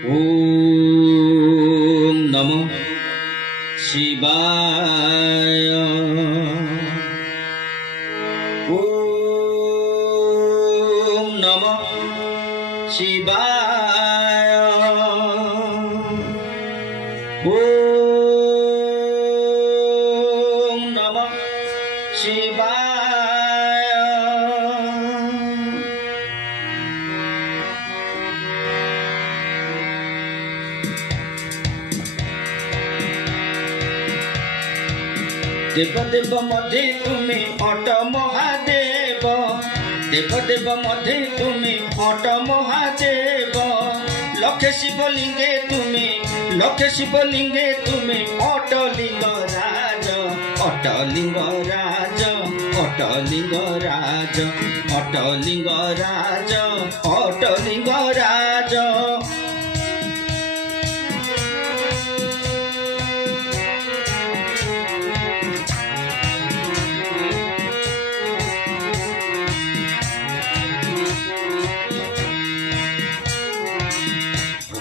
ओम नमो शिवाय। ओम नमो शिवाय। ओम नमो शिवाय। देव देव मध्य तुम्हें अट महादेव, देव देव मध्य तुम्हें अट महादेव। लक्ष्य शिवलिंगे तुम्हें, लक्ष्य शिवलिंगे तुम्हें अटलिंग राज, अटलिंग राज, अटलिंग राज, अटलिंग राज, अटलिंग राज।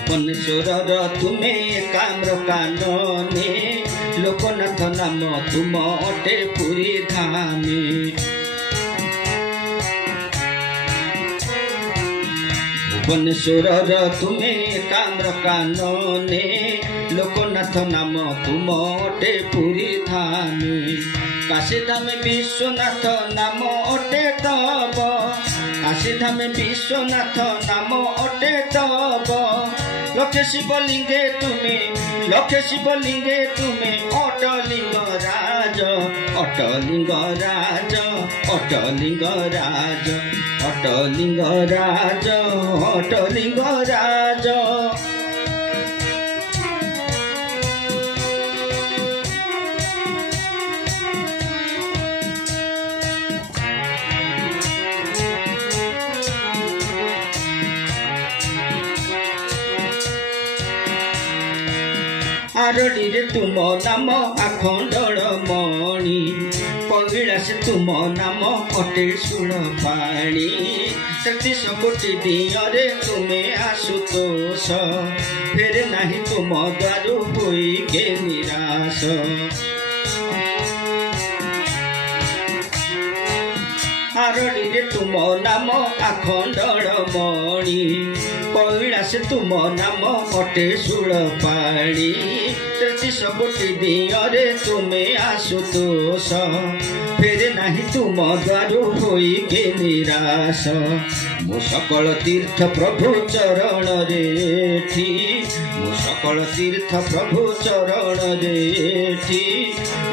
भुवनेश्वर तुम्हें काम्र कानने, लोकनाथ नाम तुम अटे पुरी धामे। भुवनेश्वर तुम्हें काम्र कानने, लोकनाथ नाम तुम अटे पुरी धामे। काशी धामे विश्वनाथ नाम अटे तब, काशी धामे विश्वनाथ नाम अटे तब। लक्ष्य शिवलिंगे तुम्हें, लक्ष्य शिवलिंगे तुम्हें अटलिंग राज, अटलिंग राज, अटलिंग राज, अटलिंग राज, अटलिंग राज। आरडी रे तुम नाम आखंडल मणि, कैलास तुम नाम अटे सुण पाणी। 33 कोटी दियरे तुम्हें आशुतोष, फेरे नाही तुम द्वार होई के निराश। आरडी रे तुम नाम आखंडल मणि, कैलास तुम नाम अटे सुण पाणी। 33 कोटी दियरे तुम्हें आशुतोष, फेरे नाही तुम द्वार होई के निराश। मो सकल तीर्थ प्रभु चरण रेठी, मो सकल तीर्थ प्रभु चरण रेठी।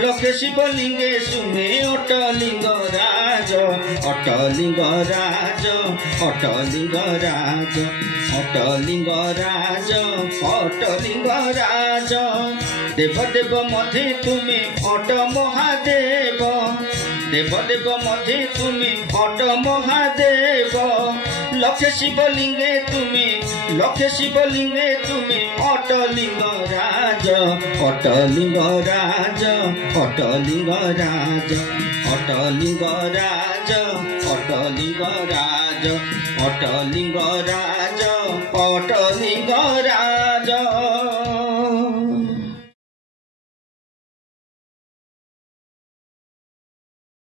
लक्ष्य शिवलिंगे सुमे अटलिंग राज, अटलिंग राज, अटलिंग राज, अटलिंग राज, अटलिंग राज। देव देव मध्य तुम्हें अट महादेव, देव देव मध्य तुम्हें अट महादेव। लक्ष्य शिवलिंगे तुम्हें, लक्ष्य शिवलिंगे तुम्हें अटलिंग राज, अटलिंग राज, अटलिंग राज, अटलिंग राज, अटलिंग राज, अटलिंग राज, अटलिंग राज।